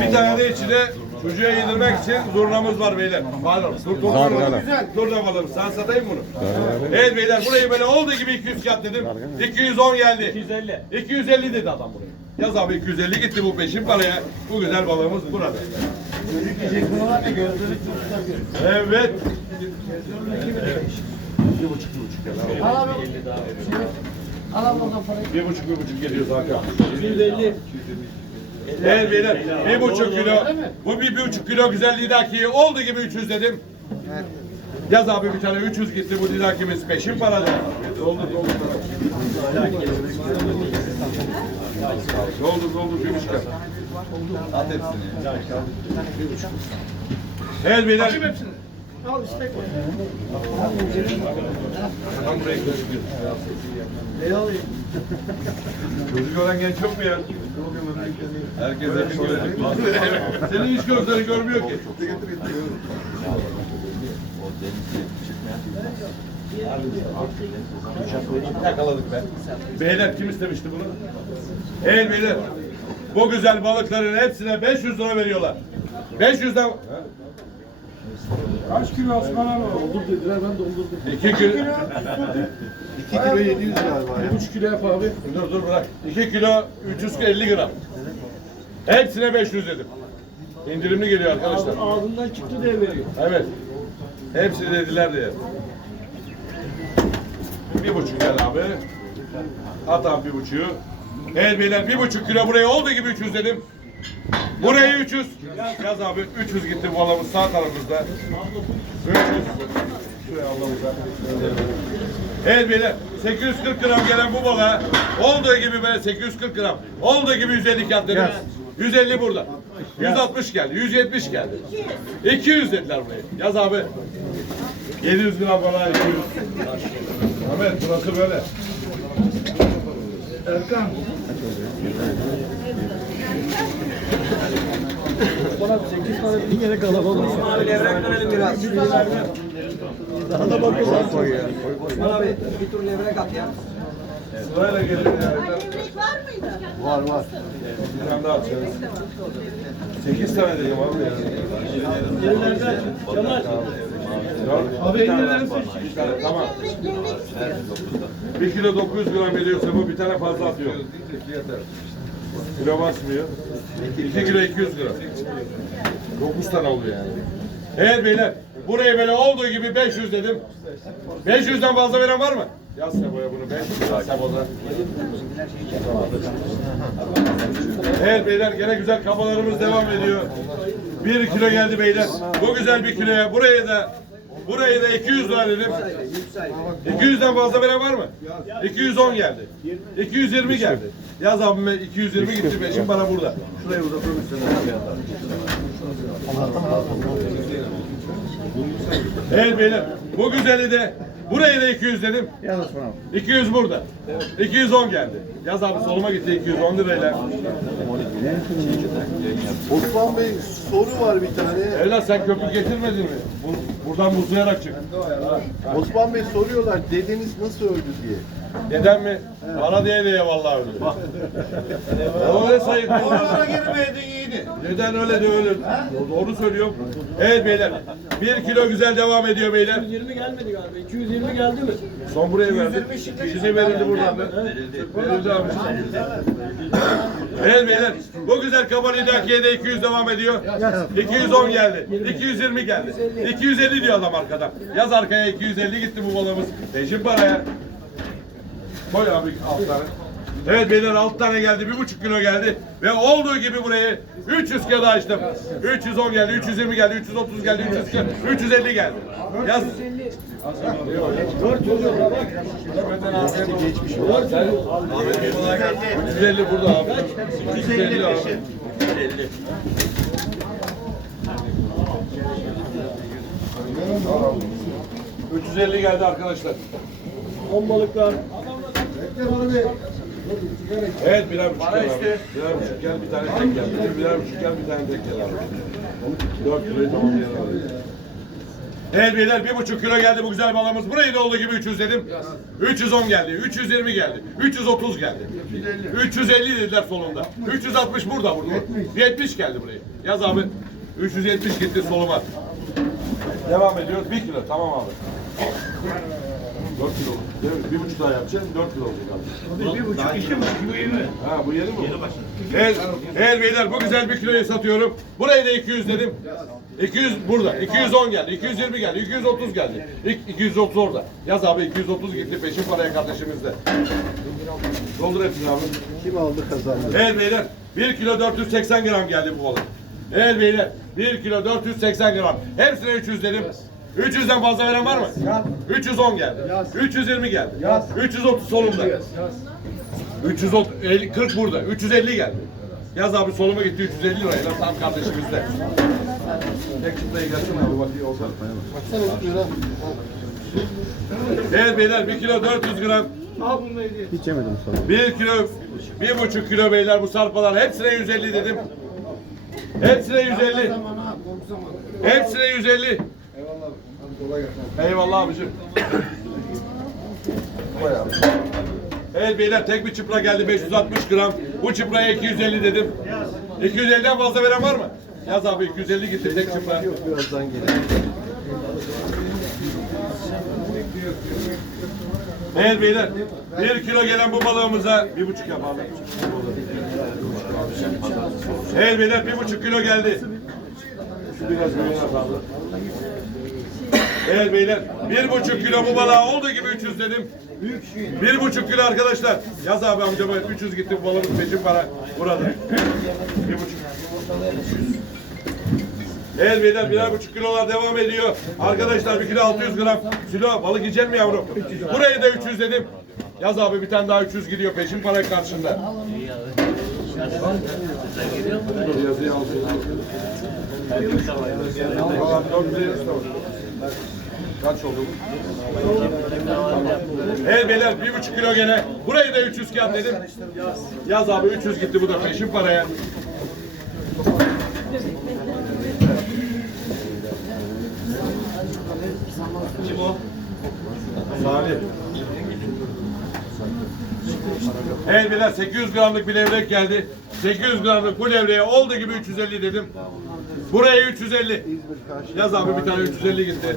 Bir tane de içine çocuğa yedirmek için zurnamız var beyler. Pardon. Dur, dur, Var, dur da bakalım. Sen satayım bunu. Evet beyler burayı böyle olduğu gibi 200 kat dedim. 210 geldi. 250. 250 dedi adam buraya. Yaz abi 250 gitti bu peşin paraya. Bu güzel balığımız burada. Evet. Bir buçuk bir buçuk gel abi. Al abi oradan parayı. Bir buçuk bir buçuk geliyor Hakan. 250. Evet beyler bir buçuk kilo. Bu bir, bir buçuk kilo güzel lidaki olduğu gibi 300 dedim. Yaz abi bir tane 300 gitti bu lidakimiz peşin parada. Doldur doldur. Doldur doldur bir buçuk. At hepsini. Evet beyler. Al istek var. Tam buraya gözüküyor. Gözü gören genç yok mu ya? Herkes yakın görecek. Senin hiç gözleri görmüyor ki. Yakaladık be. Beyler kim istemişti bunu? Evet beyler. Bu güzel balıkların hepsine 500 lira veriyorlar. 500'den... Kaç kilo Osman abi? Doldur dediler ben doldurdum. 2 kilo... 2 kilo 700 galiba ya. 3 kilo yap abi. Dur dur bırak. 2 kilo 350 gram. Hepsine 500 dedim. İndirimli geliyor arkadaşlar. Ağzından çıktı diye veriyor. Evet. Hepsi dediler diye. Bir buçuk gel abi. At abi bir buçuğu. Evet beyler bir buçuk kilo buraya olduğu gibi 300 dedim. Buraya 300. Yaz abi 300 gitti bu balığımız sağ tarafımızda. 300. Şuraya Allah'ımıza. Evet beyler 840 gram gelen bu balığa olduğu gibi böyle 840 gram olduğu gibi 150 kat dedim. 150 burada. 160 geldi. 170 geldi. 200 dediler buraya. Yaz abi. 700 gram bana 200. Ahmet burası böyle. Erkan. Bana 8 tane bir yere kalabalık. Abi levrek verelim biraz. Daha da bakalım. Abi bir tur levrek at ya. Sırayla gelin ya. Levrek var mıydı? Var var. Bir tane daha açıyoruz. 8 tane dedim abi ya. Kemal. Abi 50 lira Bir tane tamam. 1 kilo 900 gram veriyorsa bu bir tane fazla atıyor. Kilo basmıyor. 2 kilo 200 gram. 9 tane oluyor yani. Evet beyler. Buraya böyle olduğu gibi 500 dedim. 500'den fazla veren var mı? Yaz Sebo'ya bunu 500 yaz Sebo'da. Evet beyler gene güzel kafalarımız devam ediyor. 1 kilo geldi beyler. Bu güzel bir kiloya. Buraya da buraya da 200 lira dedim. 200'den fazla veren var mı? 210 geldi. 220 geldi. Yaz abime 220 gitti peşin para burada. Şurayı uzatalım istedim. Evet beyler bu güzeli de buraya da 200 dedim. 200 burada. 210 geldi. Yaz abi soluma gitti 210 lirayla. Osman Bey soru var bir tane. Evlat sen köpük getirmedin mi? Bu- buradan buzlayarak çık. Osman Bey soruyorlar dedeniz nasıl öldü diye. Neden mi? Bana diye diye vallahi öldü. Öyle sayın. Oralara girmeydin iyiydi. Neden öyle de öyle. Doğru söylüyorum. Evet beyler. Bir kilo güzel devam ediyor beyler. 220 gelmedi galiba. 220 geldi mi? Son buraya verdik. Şimdi verildi buradan da. Verildi abi. Evet beyler. Bu güzel dakiye 200 devam ediyor. 210 geldi. 220 geldi. 250 diyor adam arkadan. Yaz arkaya 250 gitti bu balığımız. Peşin paraya. Koy abi alt tane. Evet beyler alt tane geldi. Bir buçuk kilo geldi. Ve olduğu gibi burayı 300 kilo açtım. 310 geldi, 320 geldi, 330 geldi, 300 geldi, 350 geldi. Yaz. 350 burada abi. 350 abi. 350 geldi arkadaşlar. 10 balıklar. Evet birer buçuk gel abi. Birer buçuk gel bir tane tek gel. Birer buçuk gel bir tane tek gel abi. Dört kiloyu tamamlayalım abi. Evet beyler bir buçuk kilo geldi bu güzel balığımız. Burayı da olduğu gibi 300 dedim. 310 geldi, 320 geldi, 330 geldi. 350 dediler sonunda. 360 burada vurdu. 70 geldi buraya. Yaz abi. 370 gitti soluma. Devam ediyoruz. 1 kilo tamam abi. 4 kilo. Değil mi? Bir buçuk daha yapacağız. 4 kilo olacak abi. Bir buçuk, iki buçuk bu yeni mi? Ha bu yeni mi? Yeni başladı. Evet, evet beyler bu güzel bir kiloyu satıyorum. Burayı da 200 dedim. 200 burada. 210 geldi. 220 geldi. 230 geldi. İk- 230 orada. Yaz abi 230 gitti peşin paraya kardeşimizde. Doldur hepsini abi. Kim aldı kazandı? Evet beyler 1 kilo 480 gram geldi bu balık. Evet beyler 1 kilo 480 gram. Hepsine 300 dedim. 300'den fazla veren var mı? 310 geldi. 320 geldi. 330 solumda. 330 50 40 burada. 350 geldi. Yaz abi soluma gitti 350 lirayla tam kardeşimizde. Tek çıtlayı gelsin abi bakayım olsa. Evet beyler 1 kilo 400 gram. Hiç yemedim sana. 1 kilo, bir buçuk kilo beyler bu sarpalar. Hepsine 150 dedim. Hepsine 150. Hepsine 150. Eyvallah abicim. Evet beyler tek bir çıpra geldi 560 gram. Bu çıpraya 250 dedim. 250'den fazla veren var mı? Yaz abi 250 gitti tek çıpra. Birazdan gelir. Evet beyler, bir kilo gelen bu balığımıza bir buçuk yap abi. Evet beyler, bir buçuk kilo geldi. Biraz beyler, bir buçuk kilo bu balığa olduğu gibi 300 dedim. Bir buçuk kilo arkadaşlar. Yaz abi amcama 300 gitti bu balığımız peşin para burada. Bir buçuk. Evet beyler birer buçuk kilolar devam ediyor. Arkadaşlar bir kilo 600 gram. Kilo balık yiyecek mi yavrum? Burayı da 300 dedim. Yaz abi bir tane daha 300 gidiyor peşin para karşında. Yazıyı al. Tamam, dört yüz elli lira var. Kaç oldu bu? Evet beyler bir buçuk kilo gene. Burayı da 300 kağıt dedim. Yaz abi 300 gitti bu da peşin paraya. Kim o? Salih. Evet beyler 800 gramlık bir levrek geldi. 800 gramlık bu levreye olduğu gibi 350 dedim. Buraya 350. Yaz abi bir tane 350 gitti.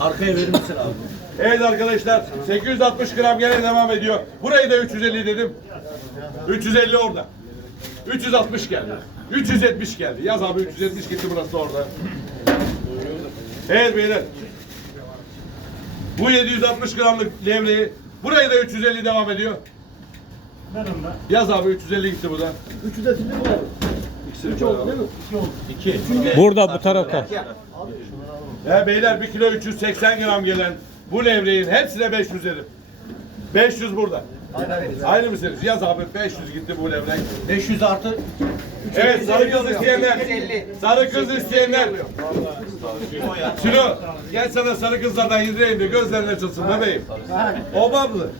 Arkaya verir misin abi? Evet arkadaşlar 860 gram gene devam ediyor. Burayı da 350 dedim. 350 orada. 360 geldi. 370 geldi. Yaz abi 370 gitti burası orada. Evet beyler. Bu 760 gramlık levreyi. Burayı da 350 devam ediyor. Yaz abi 350 gitti bu da. Üçü de sizin mi abi? Üç oldu değil mi? İki oldu. İki. Burada bu tarafta. Ya beyler 1 kilo 380 gram gelen bu levreğin hepsine 500 dedim. 500 burada. Aynı mısınız? Yaz abi 500 gitti bu levrek. 500 artı Evet sarı kız isteyenler. Sarı kız isteyenler. Silo gel sana sarı kızlardan yedireyim de gözlerin açılsın bebeğim. Obamlı.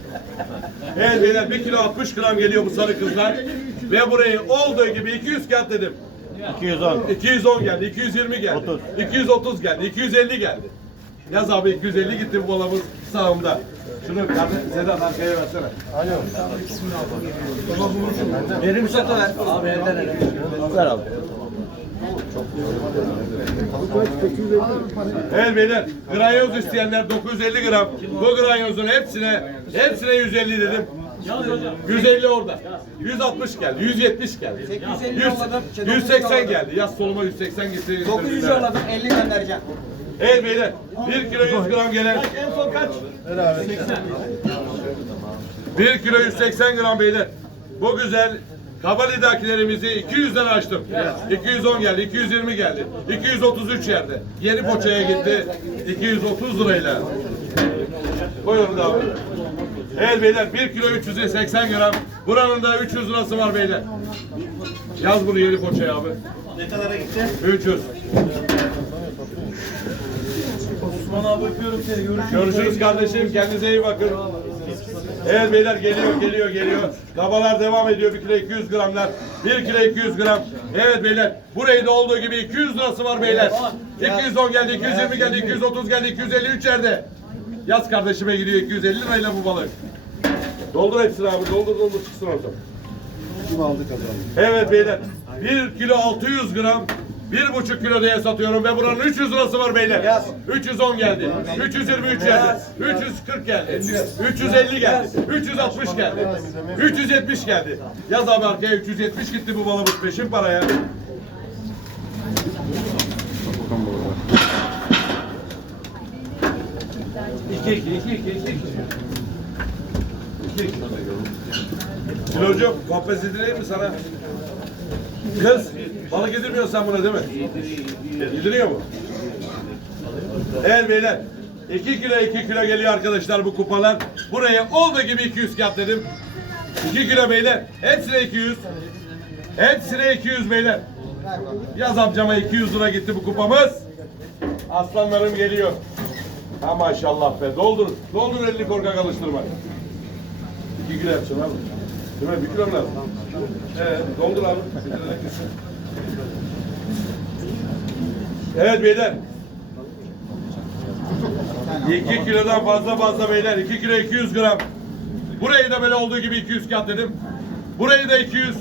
Evet beyler 1 kilo 60 gram geliyor bu sarı kızlar. Ve burayı olduğu gibi 200 kağıt dedim. 210. 210 geldi, 220 geldi, 30. 230 geldi, 250 geldi. Yaz abi 250 gitti bu balamız sağımda. Şunu kardeş Sedat arkaya versene. verir misin? Ver. Abi elden ele. Ver abi. Evet beyler, granyoz isteyenler 950 gram. Bu granyozun hepsine, hepsine 150 dedim. 150 orada. 160 geldi, 170 geldi. 100, 180 geldi. Yaz soluma 180 gitti. 900 yolladım 50 göndereceğim. Evet beyler, 1 kilo 100 gram gelen. En son kaç? 1 kilo 180 gram beyler. Bu güzel Kabalidakilerimizi 200'den açtım. 210 geldi, 220 geldi, 233 yerde. Yeni poçaya gitti, 230 lirayla. Buyurun abi. Evet beyler 1 kilo 380 gram. Buranın da 300 lirası var beyler. Yaz bunu yeni poçaya abi. Ne kadara gitti? 300. Osman abi öpüyorum seni. Görüşürüz. Görüşürüz kardeşim. Kendinize iyi bakın. Evet beyler geliyor geliyor geliyor. Kabalar devam ediyor 1 kilo 200 gramlar. 1 kilo 200 gram. Evet beyler burayı da olduğu gibi 200 lirası var beyler. 210 geldi 220 geldi 230 geldi 253 yerde. Yaz kardeşime gidiyor 250 lirayla bu balık. Doldur hepsini abi doldur doldur çıksın oradan. Kim aldı kazandı? Evet beyler. 1 kilo 600 gram. 1,5 kilo diye satıyorum ve buranın 300 lirası var beyler. 310 geldi. 323 geldi. 340 geldi. 350 geldi. 360 geldi. 370 geldi. Yaz abi arkaya 370 gitti bu balımız peşin paraya. Kilocum kopez yedireyim mi sana? Kız balık yedirmiyorsun sen buna değil mi? Yediriyor mu? Evet beyler. 2 kilo 2 kilo geliyor arkadaşlar bu kupalar. Buraya olduğu gibi 200 kağıt dedim. 2 kilo beyler. Hepsine 200. Hepsine 200 beyler. Yaz amcama 200 lira gitti bu kupamız. Aslanlarım geliyor. Ha maşallah be. Doldur. Doldur elini korkak alıştırma. 2 kilo yapacaksın abi. Değil mi? 1 kilo mu lazım? Evet. Doldur abi. Evet beyler. 2 kilodan fazla fazla beyler. 2 kilo 200 gram. Burayı da böyle olduğu gibi 200 kat dedim. Burayı da 200.